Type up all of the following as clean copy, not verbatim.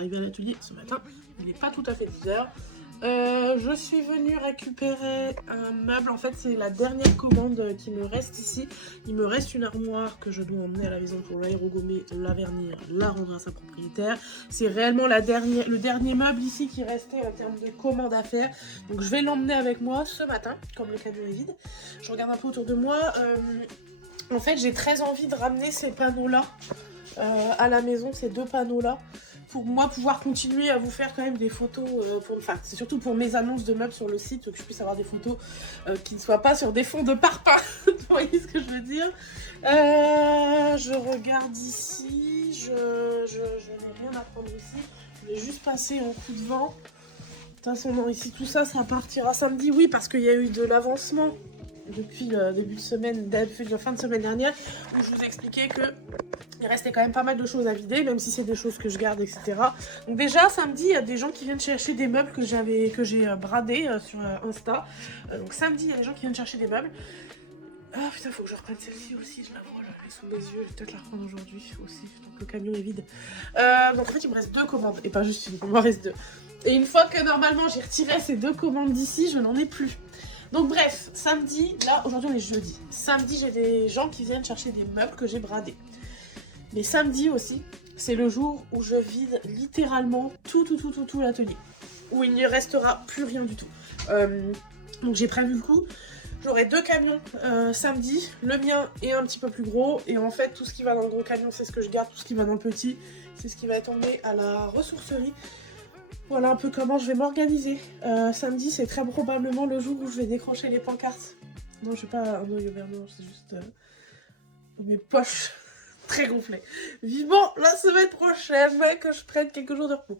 arrivé à l'atelier ce matin, il n'est pas tout à fait 10h. Je suis venue récupérer un meuble, en fait c'est la dernière commande qui me reste ici. Il me reste une armoire que je dois emmener à la maison pour l'aérogommer, la vernir, la rendre à sa propriétaire. C'est réellement le dernier meuble ici qui restait en termes de commande à faire. Donc je vais l'emmener avec moi ce matin, comme le camion est vide. Je regarde un peu autour de moi. En fait j'ai très envie de ramener ces panneaux-là à la maison, ces deux panneaux-là. Pour moi pouvoir continuer à vous faire quand même des photos, c'est surtout pour mes annonces de meubles sur le site, que je puisse avoir des photos qui ne soient pas sur des fonds de parpaing. Vous voyez ce que je veux dire? Je regarde ici, je n'ai rien à prendre ici, je vais juste passer en coup de vent. De toute façon non, ici tout ça, ça partira samedi, oui, parce qu'il y a eu de l'avancement depuis le début de semaine, depuis la fin de semaine dernière, où je vous expliquais que il restait quand même pas mal de choses à vider, même si c'est des choses que je garde, etc. Donc déjà, samedi, il y a des gens qui viennent chercher des meubles que j'ai bradés sur Insta. Donc samedi, il y a des gens qui viennent chercher des meubles. Ah putain, faut que je reprenne celle-ci aussi, je la vois là, elle est sous mes yeux, je vais peut-être la reprendre aujourd'hui aussi, donc le camion est vide. Donc en fait, il me reste 2 commandes, et pas juste une, il me reste 2. Et une fois que normalement j'ai retiré ces 2 commandes d'ici, je n'en ai plus. Donc bref, samedi, là, aujourd'hui on est jeudi. Samedi, j'ai des gens qui viennent chercher des meubles que j'ai bradés. Mais samedi aussi, c'est le jour où je vide littéralement tout l'atelier. Où il n'y restera plus rien du tout. Donc j'ai prévu le coup. J'aurai 2 camions samedi. Le mien est un petit peu plus gros. Et en fait, tout ce qui va dans le gros camion, c'est ce que je garde. Tout ce qui va dans le petit, c'est ce qui va être emmené à la ressourcerie. Voilà un peu comment je vais m'organiser. Samedi, c'est très probablement le jour où je vais décrocher les pancartes. Non, je n'ai pas un œil ouvert, non, c'est juste mes poches très gonflées. Vivement la semaine prochaine que je prenne quelques jours de repos.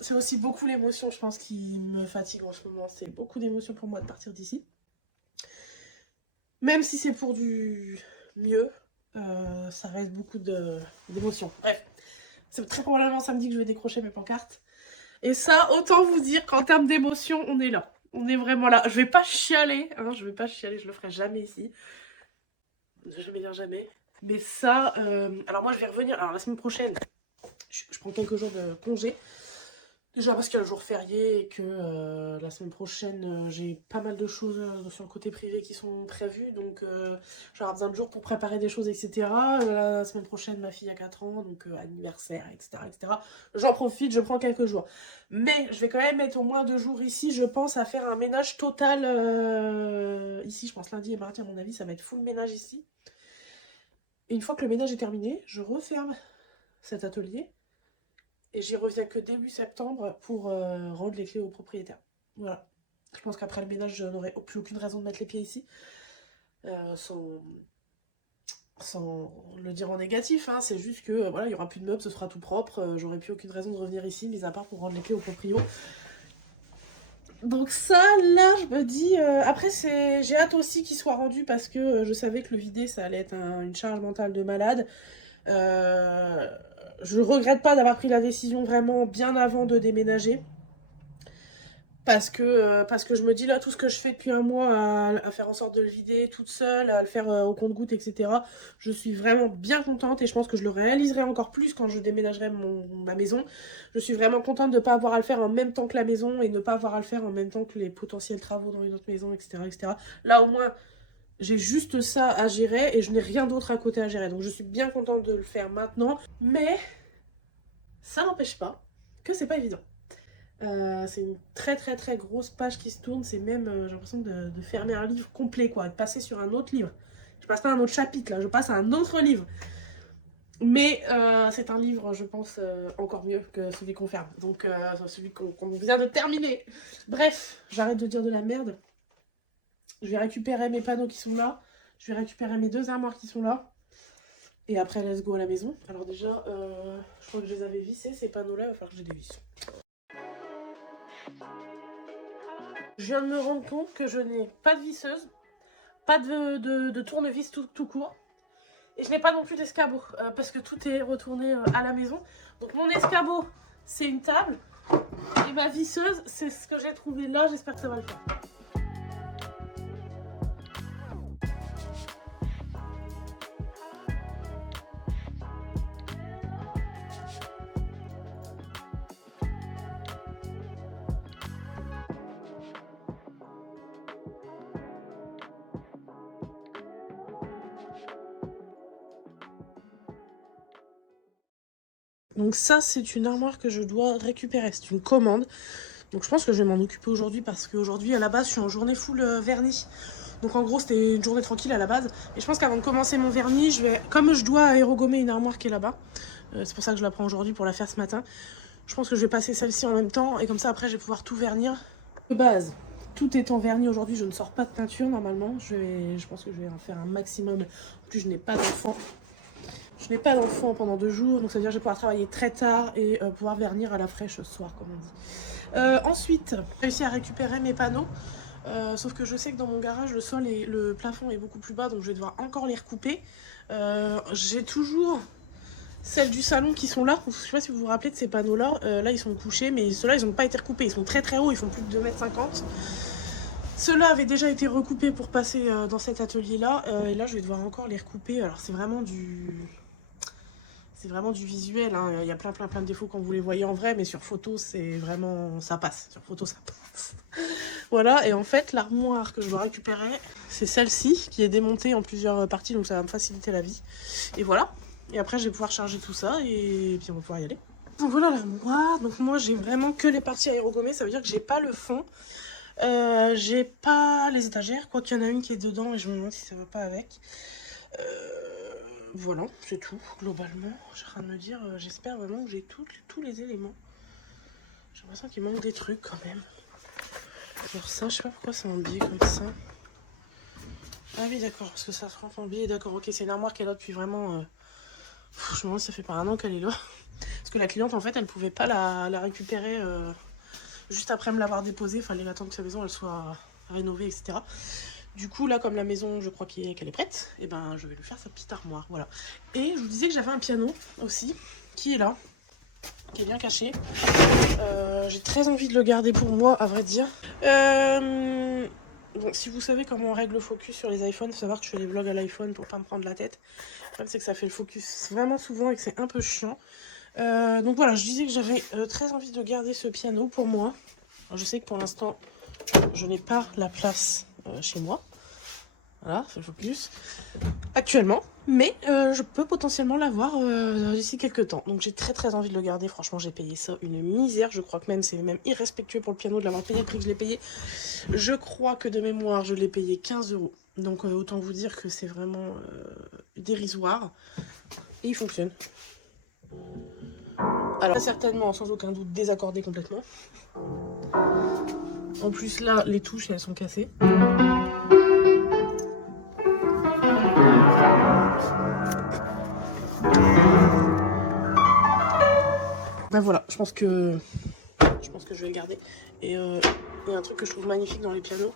C'est aussi beaucoup l'émotion, je pense, qui me fatigue en ce moment. C'est beaucoup d'émotions pour moi de partir d'ici. Même si c'est pour du mieux, ça reste beaucoup d'émotions. Bref. C'est très probablement samedi que je vais décrocher mes pancartes. Et ça, autant vous dire qu'en termes d'émotion, on est là. On est vraiment là. Je vais pas chialer, hein, je le ferai jamais ici. Je vais jamais dire jamais. Mais ça, alors moi je vais revenir, alors la semaine prochaine, je prends quelques jours de congé. Déjà parce qu'il y a le jour férié et que la semaine prochaine, j'ai pas mal de choses sur le côté privé qui sont prévues. Donc j'aurai besoin de jours pour préparer des choses, etc. La semaine prochaine, ma fille a 4 ans, donc anniversaire, etc., etc. J'en profite, je prends quelques jours. Mais je vais quand même mettre au moins 2 jours ici, je pense, à faire un ménage total. Ici, je pense lundi et mardi, à mon avis, ça va être full ménage ici. Et une fois que le ménage est terminé, je referme cet atelier. Et j'y reviens que début septembre pour rendre les clés au propriétaire. Voilà. Je pense qu'après le ménage, je n'aurai plus aucune raison de mettre les pieds ici. Sans le dire en négatif, hein, c'est juste que voilà, il n'y aura plus de meubles, ce sera tout propre. J'aurai plus aucune raison de revenir ici, mis à part pour rendre les clés au proprio. Donc ça, là, je me dis... Après, j'ai hâte aussi qu'il soit rendu parce que je savais que le vider, ça allait être une charge mentale de malade. Je regrette pas d'avoir pris la décision vraiment bien avant de déménager. Parce que je me dis là, tout ce que je fais depuis un mois à faire en sorte de le vider toute seule, à le faire au compte-gouttes, etc. Je suis vraiment bien contente et je pense que je le réaliserai encore plus quand je déménagerai ma maison. Je suis vraiment contente de ne pas avoir à le faire en même temps que la maison et de ne pas avoir à le faire en même temps que les potentiels travaux dans une autre maison, etc. etc. Là, au moins, j'ai juste ça à gérer et je n'ai rien d'autre à côté à gérer. Donc je suis bien contente de le faire maintenant. Mais ça n'empêche pas que c'est pas évident. C'est une très grosse page qui se tourne. C'est même, j'ai l'impression de fermer un livre complet, quoi. De passer sur un autre livre. Je passe pas à un autre chapitre, là. Je passe à un autre livre. Mais c'est un livre, je pense, encore mieux que celui qu'on ferme. Donc, celui qu'on vient de terminer. Bref, j'arrête de dire de la merde. Je vais récupérer mes panneaux qui sont là. Je vais récupérer mes 2 armoires qui sont là. Et après, let's go à la maison. Alors déjà, je crois que je les avais vissés, ces panneaux-là. Il va falloir que je les dévisse. Je viens de me rendre compte que je n'ai pas de visseuse, pas de tournevis tout court. Et je n'ai pas non plus d'escabeau, parce que tout est retourné à la maison. Donc mon escabeau, c'est une table. Et ma visseuse, c'est ce que j'ai trouvé là. J'espère que ça va le faire. Donc ça, c'est une armoire que je dois récupérer. C'est une commande. Donc je pense que je vais m'en occuper aujourd'hui parce qu'aujourd'hui, à la base, je suis en journée full vernis. Donc en gros, c'était une journée tranquille à la base. Et je pense qu'avant de commencer mon vernis, comme je dois aérogommer une armoire qui est là-bas, c'est pour ça que je la prends aujourd'hui pour la faire ce matin. Je pense que je vais passer celle-ci en même temps. Et comme ça, après, je vais pouvoir tout vernir. De base, tout étant verni aujourd'hui, je ne sors pas de peinture normalement. Je pense que je vais en faire un maximum. En plus, je n'ai pas d'enfant. Je n'ai pas d'enfant pendant 2 jours, donc ça veut dire que je vais pouvoir travailler très tard et pouvoir vernir à la fraîche ce soir, comme on dit. Ensuite, j'ai réussi à récupérer mes panneaux. Sauf que je sais que dans mon garage, le sol et le plafond est beaucoup plus bas, donc je vais devoir encore les recouper. J'ai toujours celles du salon qui sont là. Je sais pas si vous vous rappelez de ces panneaux-là. Là, ils sont couchés, mais ceux-là, ils n'ont pas été recoupés. Ils sont très très hauts, ils font plus de 2,50 m. Ceux-là avaient déjà été recoupés pour passer dans cet atelier-là. Et là, je vais devoir encore les recouper. Alors, c'est vraiment du visuel, hein. Il y a plein de défauts quand vous les voyez en vrai, mais sur photo, c'est vraiment... ça passe. Sur photo, ça passe. Voilà, et en fait, l'armoire que je dois récupérer, c'est celle-ci, qui est démontée en plusieurs parties, donc ça va me faciliter la vie. Et voilà. Et après, je vais pouvoir charger tout ça, et puis on va pouvoir y aller. Donc voilà l'armoire. Donc moi, j'ai vraiment que les parties aérogommées, ça veut dire que j'ai pas le fond. J'ai pas les étagères, quoi qu'il y en a une qui est dedans, et je me demande si ça va pas avec. Voilà, c'est tout, globalement. Je suis en train de me dire, j'espère vraiment que j'ai tous les éléments. J'ai l'impression qu'il manque des trucs quand même. Alors ça, je sais pas pourquoi c'est en biais comme ça. Ah oui, d'accord, parce que ça se rentre en biais. D'accord, ok, c'est une armoire qui est là depuis vraiment... je me demande si ça fait pas 1 an qu'elle est là. Parce que la cliente, en fait, elle pouvait pas la récupérer juste après me l'avoir déposée. Il fallait attendre que sa maison elle soit rénovée, etc. Du coup, là, comme la maison, je crois qu'elle est prête, et ben, je vais lui faire sa petite armoire, voilà. Et je vous disais que j'avais un piano aussi, qui est là, qui est bien caché. J'ai très envie de le garder pour moi, à vrai dire. Bon, si vous savez comment on règle le focus sur les iPhones, il faut savoir que je fais des vlogs à l'iPhone pour pas me prendre la tête. Le problème, c'est que ça fait le focus vraiment souvent et que c'est un peu chiant. Donc voilà, je disais que j'avais très envie de garder ce piano pour moi. Alors, je sais que pour l'instant, je n'ai pas la place chez moi. Voilà, c'est le focus. Actuellement. Mais je peux potentiellement l'avoir d'ici quelques temps. Donc j'ai très envie de le garder. Franchement, j'ai payé ça une misère. Je crois que même c'est même irrespectueux pour le piano de l'avoir payé le prix que je l'ai payé. Je crois que de mémoire, je l'ai payé 15 €. Donc autant vous dire que c'est vraiment dérisoire. Et il fonctionne. Alors certainement, sans aucun doute, désaccordé complètement. En plus là, les touches, elles sont cassées. Ben voilà, je pense que je vais le garder. Et il y a un truc que je trouve magnifique dans les pianos.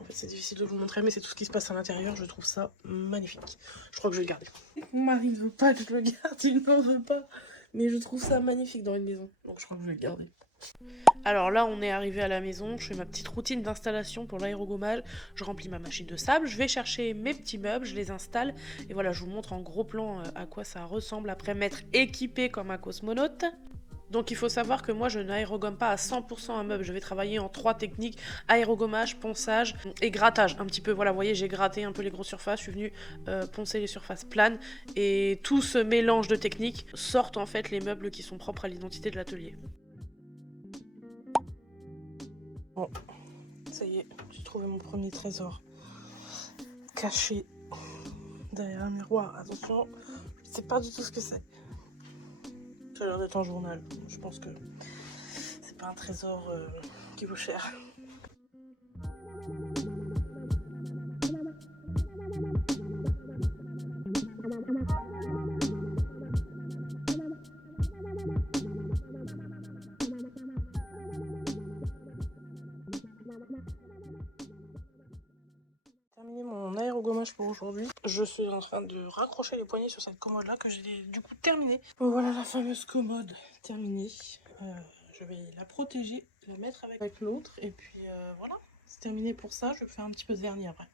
En fait, c'est difficile de vous montrer, mais c'est tout ce qui se passe à l'intérieur. Je trouve ça magnifique. Je crois que je vais le garder. Mon mari ne veut pas que je le garde, il n'en veut pas. Mais je trouve ça magnifique dans une maison. Donc je crois que je vais le garder. Alors là, on est arrivé à la maison. Je fais ma petite routine d'installation pour l'aérogommage. Je remplis ma machine de sable. Je vais chercher mes petits meubles, je les installe. Et voilà, je vous montre en gros plan à quoi ça ressemble après m'être équipée comme un cosmonaute. Donc il faut savoir que moi je n'aérogomme pas à 100% un meuble, je vais travailler en 3 techniques, aérogommage, ponçage et grattage. Un petit peu, voilà, vous voyez, j'ai gratté un peu les grosses surfaces, je suis venue poncer les surfaces planes et tout ce mélange de techniques sortent en fait les meubles qui sont propres à l'identité de l'atelier. Bon, ça y est, j'ai trouvé mon premier trésor caché derrière un miroir. Attention, je ne sais pas du tout ce que c'est. Ça a l'air d'être un journal. Je pense que c'est pas un trésor qui vaut cher. Terminé mon aérogommage pour aujourd'hui. Je suis en train de raccrocher les poignées sur cette commode là que j'ai du coup terminée. Voilà la fameuse commode terminée. Je vais la protéger, la mettre avec l'autre et puis voilà, c'est terminé pour ça. Je vais faire un petit peu de vernis après.